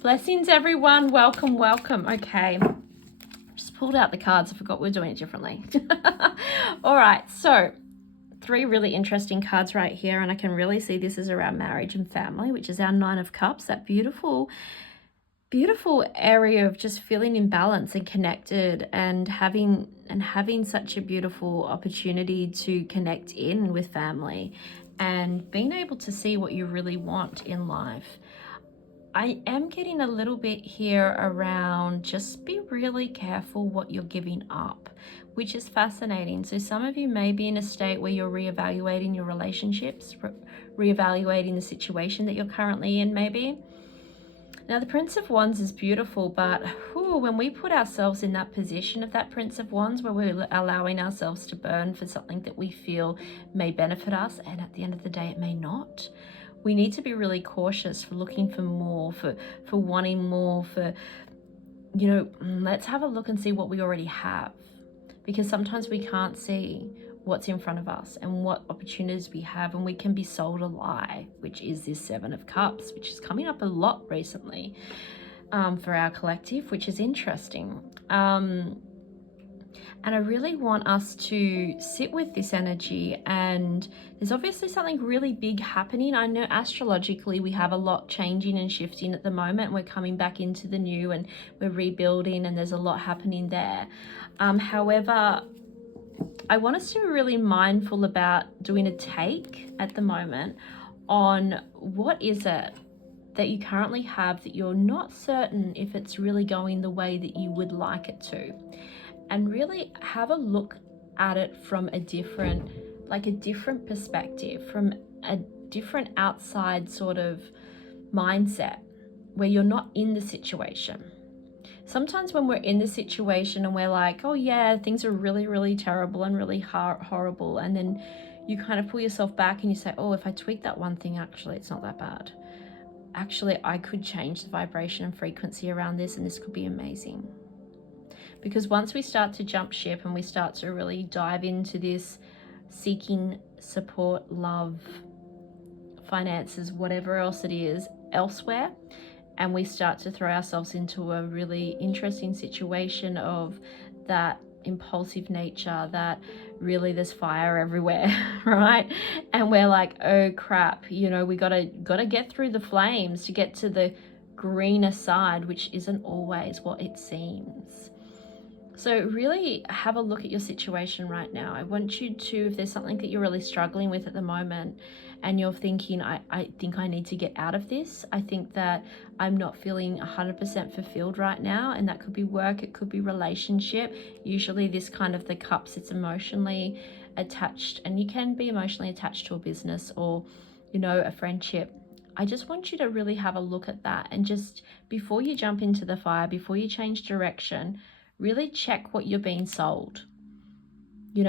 Blessings, everyone. Welcome, welcome. Okay, just pulled out the cards. I forgot we're doing it differently. All right, so 3 really interesting cards right here, and I can really see this is around marriage and family, which is our 9 of Cups, that beautiful area of just feeling in balance and connected and having such a beautiful opportunity to connect in with family and being able to see what you really want in life. I am getting a little bit here around just be really careful what you're giving up, which is fascinating. So some of you may be in a state where you're reevaluating your relationships, reevaluating the situation that you're currently in maybe. Now the Prince of Wands is beautiful, but when we put ourselves in that position of that Prince of Wands where we're allowing ourselves to burn for something that we feel may benefit us, and at the end of the day it may not, we need to be really cautious for looking for more, for wanting more, for, let's have a look and see what we already have. Because sometimes we can't see what's in front of us and what opportunities we have, and we can be sold a lie, which is this 7 of Cups, which is coming up a lot recently for our collective, which is interesting. And I really want us to sit with this energy, and there's obviously something really big happening. I know astrologically we have a lot changing and shifting at the moment. We're coming back into the new and we're rebuilding, and there's a lot happening there. However, I want us to be really mindful about doing a take at the moment on what is it that you currently have that you're not certain if it's really going the way that you would like it to. And really have a look at it from a different perspective, from a different outside sort of mindset where you're not in the situation. Sometimes when we're in the situation and we're like, oh yeah, things are really, really terrible and really horrible. And then you kind of pull yourself back and you say, oh, if I tweak that one thing, actually, it's not that bad. Actually, I could change the vibration and frequency around this, and this could be amazing. Because once we start to jump ship and we start to really dive into this seeking support, love, finances, whatever else it is elsewhere, and we start to throw ourselves into a really interesting situation of that impulsive nature, that really there's fire everywhere, right? And we're like, oh crap, we gotta get through the flames to get to the greener side, which isn't always what it seems. So really have a look at your situation right now. I want you to, if there's something that you're really struggling with at the moment and you're thinking, I think I need to get out of this. I think that I'm not feeling 100% fulfilled right now, and that could be work, it could be relationship. Usually this kind of the Cups, it's emotionally attached, and you can be emotionally attached to a business or, a friendship. I just want you to really have a look at that, and just before you jump into the fire, before you change direction, really check what you're being sold.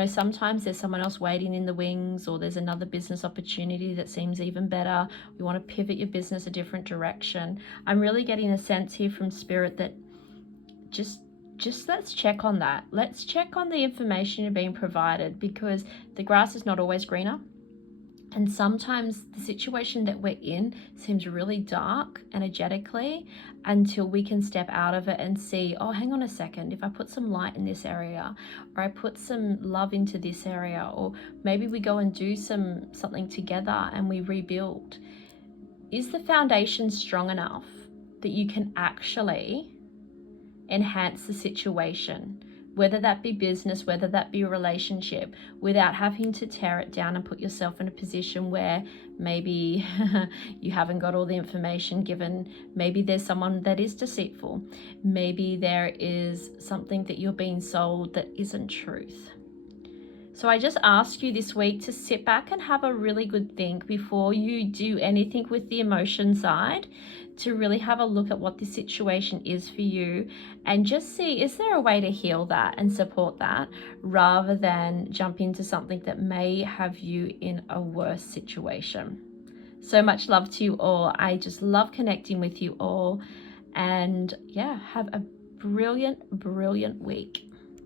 Sometimes there's someone else waiting in the wings, or there's another business opportunity that seems even better. You want to pivot your business a different direction. I'm really getting a sense here from Spirit that just let's check on that. Let's check on the information you're being provided, because the grass is not always greener. And sometimes the situation that we're in seems really dark energetically until we can step out of it and see, oh, hang on a second, if I put some light in this area, or I put some love into this area, or maybe we go and do something together and we rebuild. Is the foundation strong enough that you can actually enhance the situation? Whether that be business, whether that be a relationship, without having to tear it down and put yourself in a position where maybe you haven't got all the information given. Maybe there's someone that is deceitful. Maybe there is something that you're being sold that isn't truth. So I just ask you this week to sit back and have a really good think before you do anything with the emotion side, to really have a look at what the situation is for you and just see, is there a way to heal that and support that, rather than jump into something that may have you in a worse situation. So much love to you all. I just love connecting with you all, and yeah, have a brilliant week.